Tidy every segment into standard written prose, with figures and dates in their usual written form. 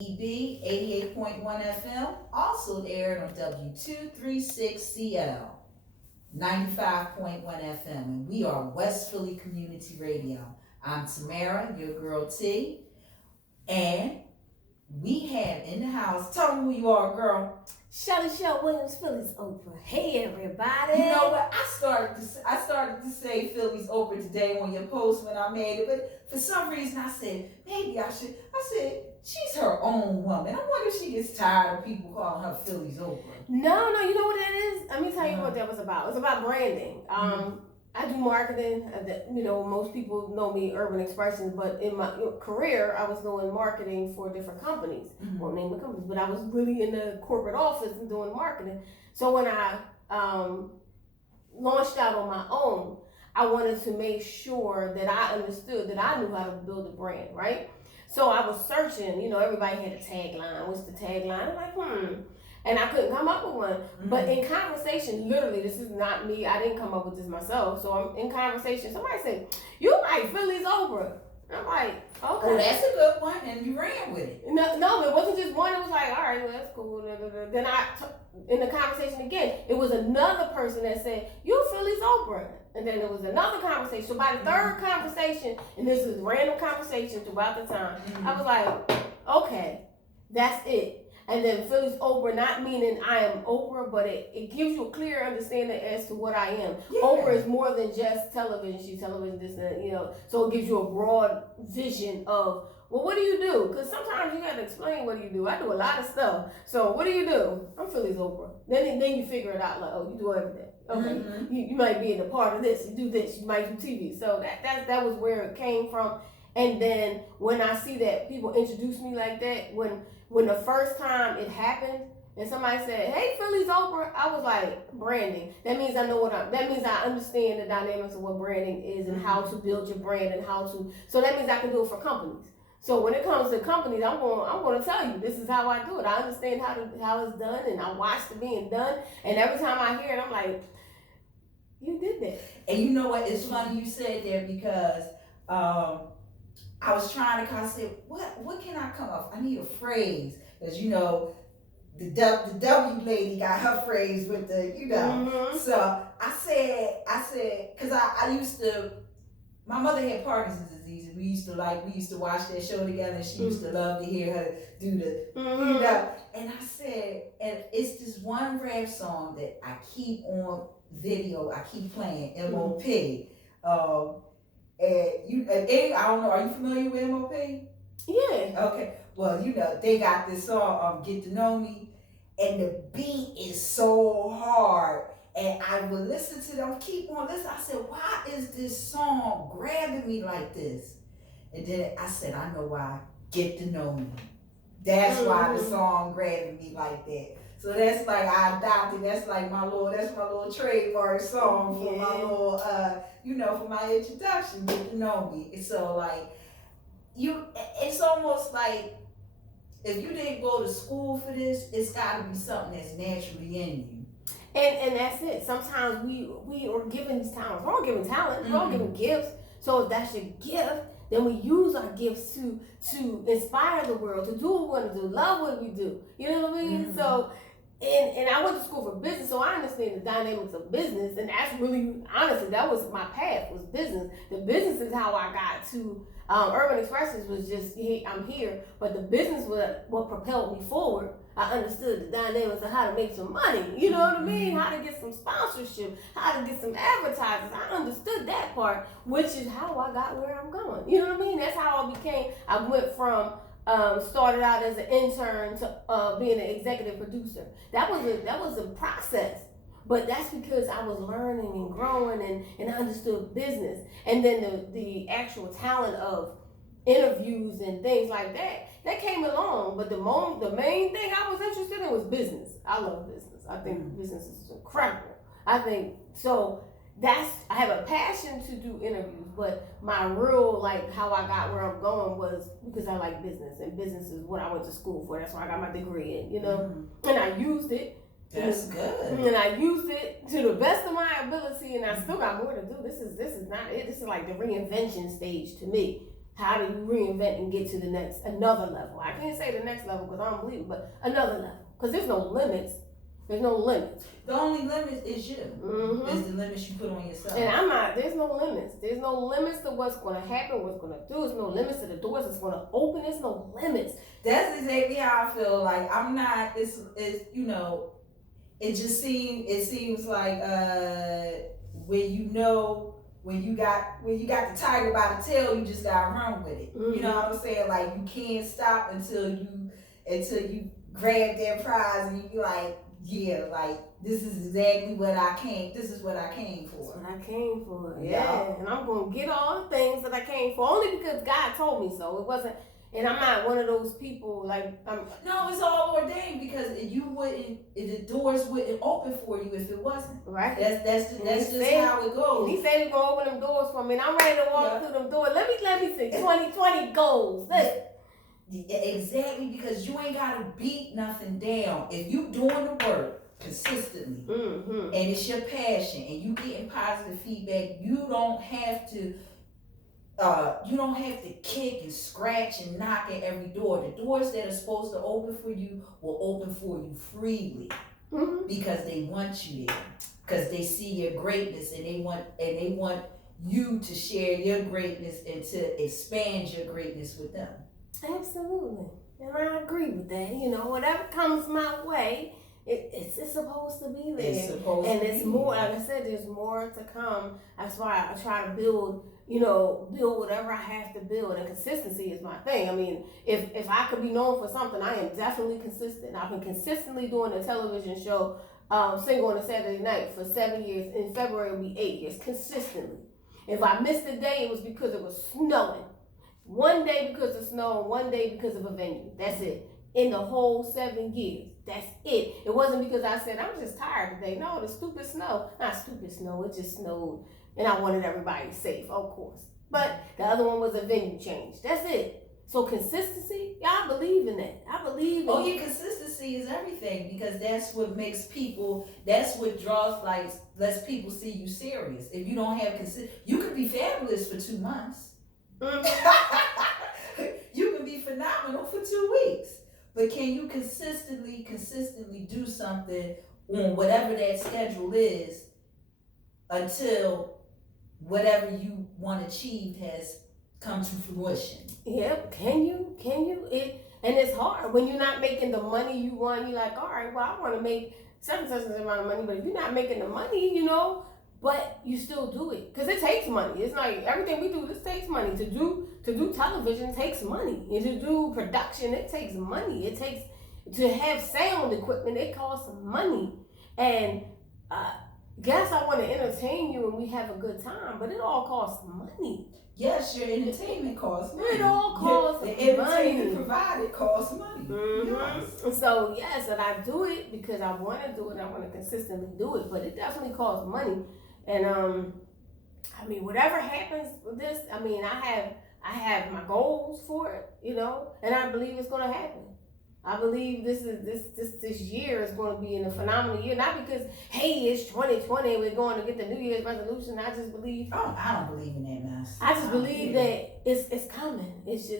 WPEB 88.1 FM, also aired on W236CL 95.1 FM, and we are West Philly Community Radio. I'm Tamara, your girl T, and we have in the house, tell me who you are, girl. Shelly Shell Williams, Philly's Oprah. Hey, everybody. You know what? I started to say Philly's Oprah today on your post when I made it, but for some reason I said maybe I should. I said she's her own woman. I wonder if she gets tired of people calling her Philly's Oprah. No, you know what that is? Let me tell you what that was about. It's about branding. I do marketing. Most people know me, Urban Expressions, but in my career, I was doing marketing for different companies. Won't name the companies, but I was really in the corporate office and doing marketing. So when I launched out on my own, I wanted to make sure that I understood that I knew how to build a brand, right? So I was searching, everybody had a tagline. What's the tagline? I'm like, and I couldn't come up with one. But in conversation, literally, this is not me. I didn't come up with this myself. So I'm in conversation. Somebody said, "You like Philly's Oprah." And I'm like, okay. Oh, that's a good one, and you ran with it. No, it wasn't just one. It was like, all right, well, that's cool. Then in the conversation again, it was another person that said, "You Philly's Oprah." And then there was another conversation. So by the third conversation, and this is random conversation throughout the time, I was like, okay, that's it. And then Philly's Oprah, not meaning I am Oprah, but it gives you a clear understanding as to what I am. Yeah. Oprah is more than just television. She's television, this, and so it gives you a broad vision of, well, what do you do? Because sometimes you got to explain what do you do. I do a lot of stuff. So what do you do? I'm Philly's Oprah. Then you figure it out, like, oh, you do everything. Okay, you might be in a part of this. You do this. You might do TV. So that was where it came from. And then when I see that people introduce me like that, when the first time it happened and somebody said, "Hey, Philly's Oprah," I was like, branding. That means I know that means I understand the dynamics of what branding is and how to build your brand and so that means I can do it for companies. So when it comes to companies, I'm going to tell you, this is how I do it. I understand how it's done, and I watched it being done. And every time I hear it, I'm like, you did that. And you know what? It's funny you said that because I was trying to say, what can I come up? I need a phrase. Because, the W lady got her phrase with the, So I said, because I used to, my mother had Parkinson's disease, and we used to watch that show together, and she used to love to hear her do the, and I said, and it's this one rap song that I keep on video, I keep playing, M.O.P. And I don't know, are you familiar with M.O.P.? Yeah. Okay. Well, they got this song, Get to Know Me, and the beat is so hard. And I would listen to them, keep on listening. I said, why is this song grabbing me like this? And then I said, I know why. Get to Know Me. That's why the song grabbing me like that. So that's like I adopted. That's my little trademark song for my little, for my introduction. Get to Know Me. And so it's almost like if you didn't go to school for this, it's got to be something that's naturally in you. And that's it. Sometimes we are given these talents. We're all given talents. We're all given gifts. So if that's your gift, then we use our gifts to inspire the world, to do what we want to do, love what we do. You know what I mean? So, and I went to school for business, so I understand the dynamics of business. And that's really, honestly, that was my path, was business. The business is how I got to Urban Expressions was just, hey, I'm here. But the business was what propelled me forward. I understood the dynamics of how to make some money. You know what I mean? How to get some sponsorship, how to get some advertisers. I understood that part, which is how I got where I'm going. You know what I mean? That's how I went from started out as an intern to being an executive producer. That was a process. But that's because I was learning and growing and I understood business. And then the actual talent of interviews and things like that came along. But the main thing I was interested in was business. I love business. I think business is incredible. I think so. I have a passion to do interviews, but my real, how I got where I'm going was because I like business, and business is what I went to school for. That's why I got my degree in, and I used it. That's good. And I used it to the best of my ability, and I still got more to do. This is not it. This is like the reinvention stage to me. how do you reinvent and get to another level? I can't say the next level because I don't believe it, but another level. Because there's no limits. There's no limits. The only limit is you. Mm-hmm. Is the limits you put on yourself. And there's no limits. There's no limits to what's going to happen, what's going to do. There's no limits to the doors it's going to open. There's no limits. That's exactly how I feel. Like I'm not, it's it just seems like when you got the tiger by the tail, you just gotta run with it. Mm-hmm. You know what I'm saying? Like you can't stop until you grab that prize and you be like, yeah, like this is exactly what I came. This is what I came for. That's what I came for. Yeah. And I'm gonna get all the things that I came for only because God told me so. It wasn't. And I'm not one of those people No, it's all ordained because the doors wouldn't open for you if it wasn't. Right. That's just how it goes. He said he's gonna open them doors for me, and I'm ready to walk through them doors. Let me see. 2020 goals. Exactly, because you ain't gotta beat nothing down. If you doing the work consistently, and it's your passion, and you getting positive feedback, you don't have to kick and scratch and knock at every door. The doors that are supposed to open for you will open for you freely because they want you there, because they see your greatness and they want you to share your greatness and to expand your greatness with them. Absolutely, and I agree with that. Whatever comes my way, it's supposed to be there. It's more. Like I said, there's more to come. That's why I try to build whatever I have to build, and consistency is my thing. I mean, if I could be known for something, I am definitely consistent. I've been consistently doing a television show, Single on a Saturday Night, for 7 years. In February it'll be 8 years, consistently. If I missed a day, it was because it was snowing. One day because of snow, and one day because of a venue. That's it. In the whole 7 years. That's it. It wasn't because I said, I'm just tired today. No, the stupid snow. Not stupid snow, it just snowed. And I wanted everybody safe, of course. But the other one was a venue change. That's it. So consistency, I believe in that. I believe in your consistency is everything, because that's what makes people, that's what lets people see you serious. If you don't have you could be fabulous for 2 months. You can be phenomenal for 2 weeks. But can you consistently do something on whatever that schedule is until whatever you want achieved has come to fruition? Yep. Can you? And it's hard when you're not making the money you want. You're like, all right, well, I want to make such amount of money, but if you're not making the money, but you still do it because it takes money. It's like everything we do. This takes money to do television. Takes money, and to do production, it takes money. It takes to have sound equipment. It costs money, and yes, I want to entertain you and we have a good time, but it all costs money. Yes, your entertainment costs money. It all costs money. The entertainment provided costs money. Yes. So yes, and I do it because I want to do it. I want to consistently do it, but it definitely costs money. And I mean, whatever happens with this, I mean, I have my goals for it, and I believe it's going to happen. I believe this year is going to be a phenomenal year. Not because, hey, it's 2020 and we're going to get the New Year's resolution. I just believe. Oh, I don't believe in that mess. I just believe that it's coming. It's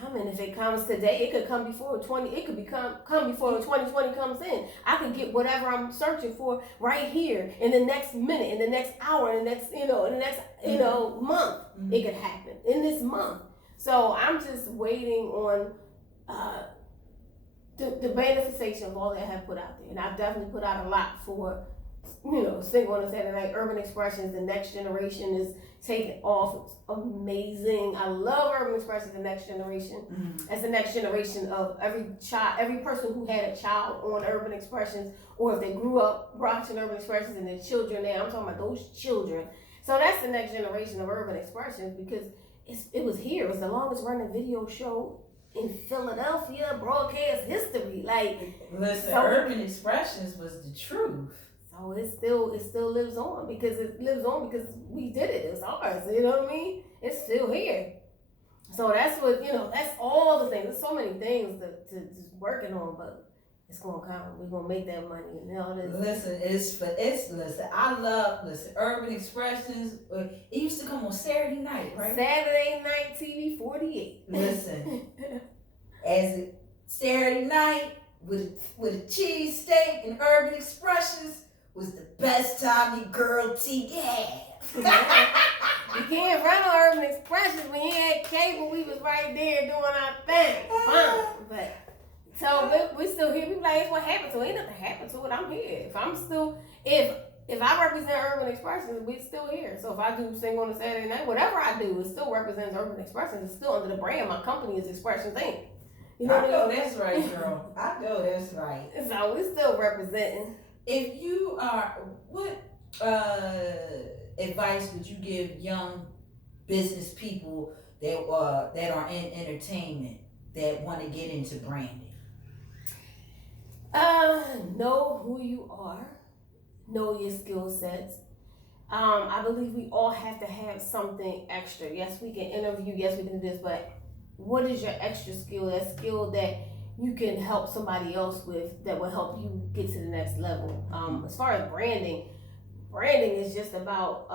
coming. If it comes today, it could come before 20. It could come before 2020 comes in. I could get whatever I'm searching for right here in the next minute, in the next hour, in the next month. Mm-hmm. It could happen in this month. So I'm just waiting on. The manifestation of all that I have put out there. And I've definitely put out a lot for, Single on a Saturday Night, Urban Expressions. The next generation is taking off. It's amazing. I love Urban Expressions, the next generation. Mm-hmm. As the next generation of every person who had a child on Urban Expressions, or if they grew up watching Urban Expressions and their children now, I'm talking about those children. So that's the next generation of Urban Expressions, because it was here. It was the longest running video show in Philadelphia, broadcast history. Listen, Urban Expressions was the truth. So it still lives on because we did it. It's ours. You know what I mean? It's still here. So that's what that's all the things. There's so many things to working on, but it's gonna come. We're gonna make that money and all this. Listen. I love Urban Expressions. It used to come on Saturday night, right? Saturday night TV 48. Listen, as it Saturday night with a cheesesteak and Urban Expressions was the best time your girl T had. You can't run on Urban Expressions when you had cable. We was right there doing our thing. But so we still here. People like, what happened to it? Ain't nothing happened to it. I'm here. If I represent Urban Expressions, we still here. So if I do sing on a Saturday night, whatever I do, it still represents Urban Expressions. It's still under the brand. My company is Expressions Inc. You know I know that's right, girl. I know that's right. So we still representing. If you are, what advice would you give young business people that are in entertainment that want to get into branding? Know who you are. Know your skill sets. I believe we all have to have something extra. Yes, we can interview. Yes, we can do this. But what is your extra skill? That skill that you can help somebody else with that will help you get to the next level. As far as branding is just about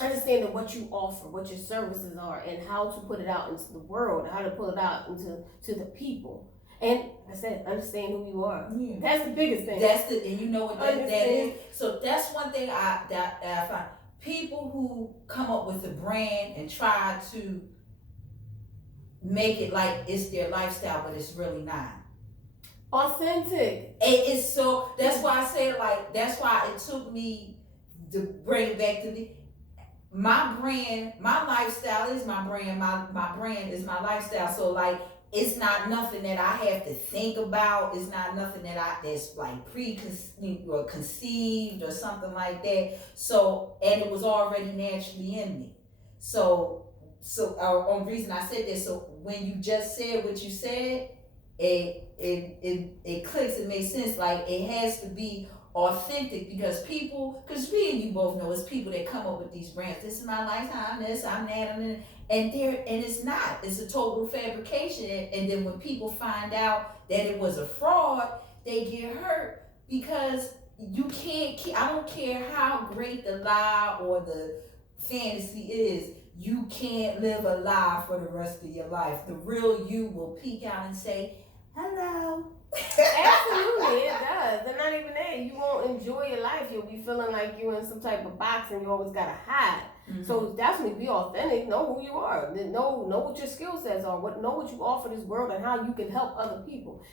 understanding what you offer, what your services are, and how to put it out into the world, how to put it out to the people. And like I said, understand who you are. Yeah. That's the biggest thing. And you know what that is. So that's one thing I find. People who come up with a brand and try to make it like it's their lifestyle, but it's really not. Authentic. It's so, that's why I say that's why it took me to bring back to my brand, my lifestyle is my brand, my brand is my lifestyle. So it's not nothing that I have to think about. It's not nothing that's like preconceived or conceived or something like that. So, and it was already naturally in me. So on reason I said that. So when you just said what you said, it clicks. It makes sense. Like it has to be authentic because we and you both know it's people that come up with these brands. This is my lifetime. This, I'm that, and it's not. It's a total fabrication. And then when people find out that it was a fraud, they get hurt because you can't. I don't care how great the lie or the fantasy is. You can't live a lie for the rest of your life. The real you will peek out and say, hello. Absolutely, it does. They're not even there. You won't enjoy your life. You'll be feeling like you're in some type of box and you always gotta hide. Mm-hmm. So definitely be authentic. Know who you are. Know what your skill sets are. Know what you offer this world and how you can help other people.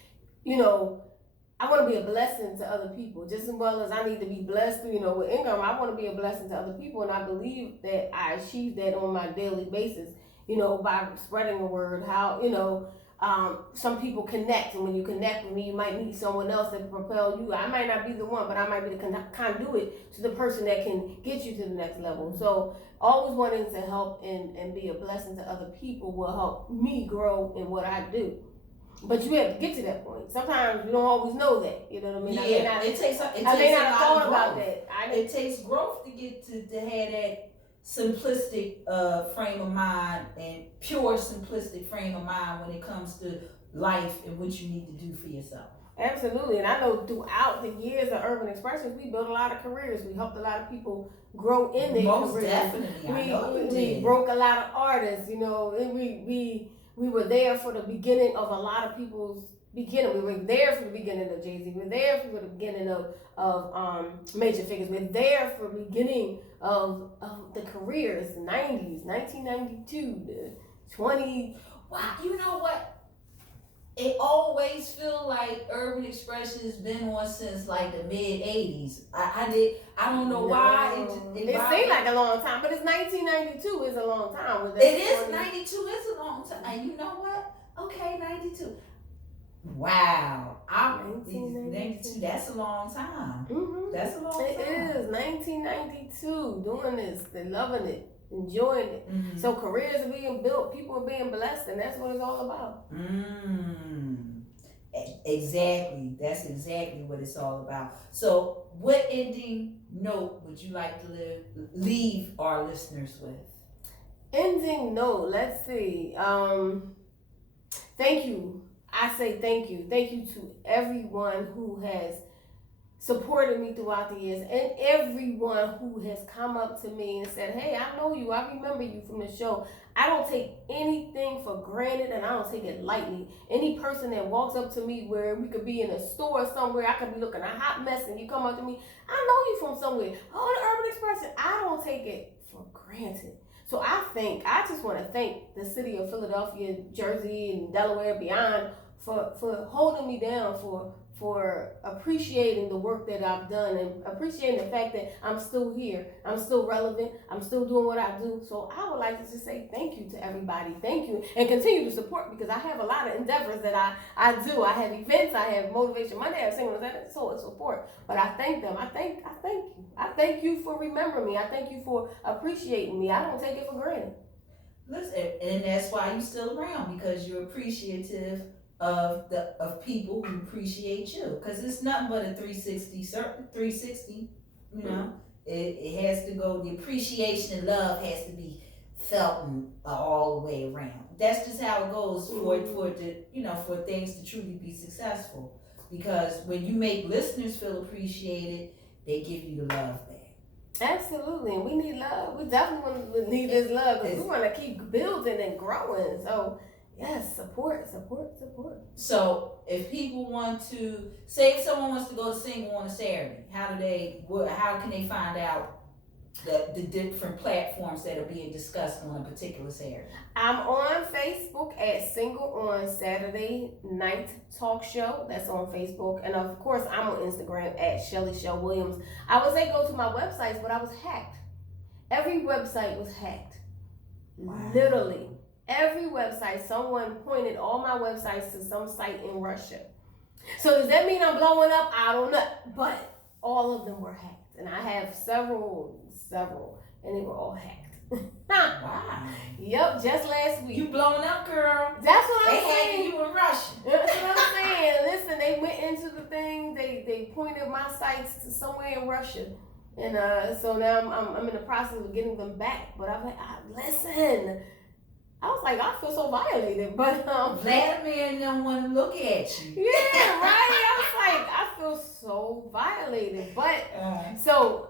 I want to be a blessing to other people just as well as I need to be blessed with income. I want to be a blessing to other people, and I believe that I achieve that on my daily basis, by spreading the word, how, some people connect, and when you connect with me, you might meet someone else that can propel you. I might not be the one, but I might be the conduit to the person that can get you to the next level. So always wanting to help and be a blessing to other people will help me grow in what I do. But you have to get to that point. Sometimes you don't always know that. You know what I mean? Yeah, I may not have thought about that. It takes growth to get to have that simplistic frame of mind and pure simplistic frame of mind when it comes to life and what you need to do for yourself. Absolutely. And I know throughout the years of Urban Expressions, we built a lot of careers. We helped a lot of people grow in their careers. Most definitely. We broke a lot of artists, and we were there for the beginning of a lot of people's beginning. We were there for the beginning of Jay-Z. We were there for the beginning of major figures. We're there for the beginning of the careers, the 90s, 1992, the 20. Wow, you know what? It always feel like Urban Expression has been on since like the mid 80s. I don't know why. It seemed like a long time, but it's 1992 is a long time. It is 92 is a long time. And you know what? Okay, 92. Wow, 1992. That's a long time. Mm-hmm. That's a long time. It is 1992. Doing this, they're loving it. Enjoying it. Mm-hmm. So careers are being built, people are being blessed, and that's what it's all about. Exactly. That's exactly what it's all about. So what ending note would you like to leave our listeners with? Ending note, let's see. Thank you. I say thank you. Thank you to everyone who has supported me throughout the years and everyone who has come up to me and said, hey, I know you, I remember you from the show. I don't take anything for granted and I don't take it lightly. Any person that walks up to me, where we could be in a store somewhere, I could be looking a hot mess and you come up to me, I know you from somewhere. Oh, the Urban Expression. I don't take it for granted. So I just want to thank the city of Philadelphia, Jersey, and Delaware, beyond, for holding me down, for appreciating the work that I've done and appreciating the fact that I'm still here, I'm still relevant, I'm still doing what I do. So I would like to just say thank you to everybody. Thank you, and continue to support, because I have a lot of endeavors that I do. I have events, I have Motivation Monday, I have Single and so support. But I thank them. I thank you. I thank you for remembering me. I thank you for appreciating me. I don't take it for granted. Listen, and that's why you're still around, because you're appreciative of people who appreciate you, because it's nothing but a 360, you know. It has to go, the appreciation and love has to be felt all the way around. That's just how it goes for things to truly be successful, because when you make listeners feel appreciated, they give you the love back. Absolutely, and we need love. We definitely need this love, because we want to keep building and growing. So yes, support. So if people want to, say if someone wants to go to Single on a Saturday, how can they find out the different platforms that are being discussed on a particular Saturday? I'm on Facebook at Single on Saturday Night Talk Show. That's on Facebook. And of course, I'm on Instagram at Shelly Shell Williams. I would say go to my websites, but I was hacked. Every website was hacked. Wow. Literally. Every website, someone pointed all my websites to some site in Russia. So does that mean I'm blowing up? I don't know. But all of them were hacked. And I have several, and they were all hacked. Wow. Yep, just last week. You blowing up, girl. That's what I'm saying. You in Russia. That's what I'm saying. Listen, they went into the thing. They pointed my sites to somewhere in Russia. And so now I'm in the process of getting them back. But listen. I was like, I feel so violated, but Vladimir don't want to look at you. Yeah, right. I was like, I feel so violated, but so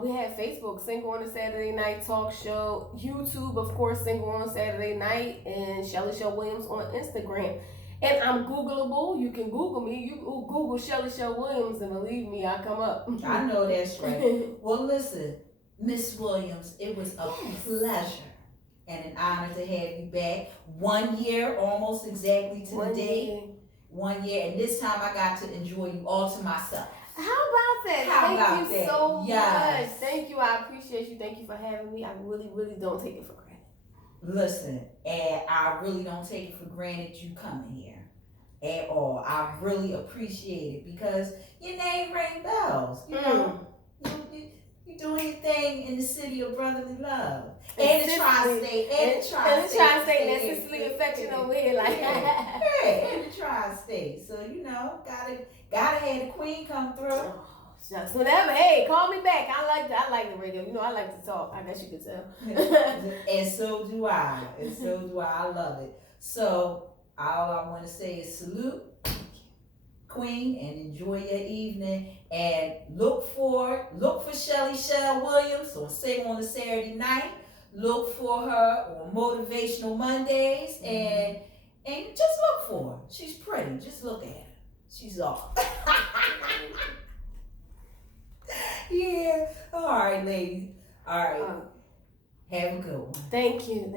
we have Facebook, Single on a Saturday Night Talk Show, YouTube, of course, Single on Saturday Night, and Shelly Shell Williams on Instagram. And I'm Googleable. You can Google me. You Google Shelly Shell Williams, and believe me, I come up. I know that's right. Well, listen, Miss Williams, it was a pleasure and an honor to have you back. 1 year, almost exactly to the day. 1 year, and this time I got to enjoy you all to myself. How about that? Thank you so much. Thank you. I appreciate you. Thank you for having me. I really, really don't take it for granted. Listen, and I really don't take it for granted you coming here at all. I really appreciate it, because your name rang bells. You know, you're doing your thing in the city of brotherly love. And the tri-state, and the tri-state, that's Sicily affection over here, like and the tri-state. So gotta have the queen come through. Oh, shucks. Whenever, hey, call me back. I like the radio. You know, I like to talk. I guess you could tell. And so do I. I love it. So all I want to say is salute, Queen, and enjoy your evening. And look for Shelly Shell Williams on Single on a Saturday Night. Look for her on Motivational Mondays, and just look for her. She's pretty. Just look at her. She's off. Yeah. All right, ladies. All right. Have a good one. Thank you.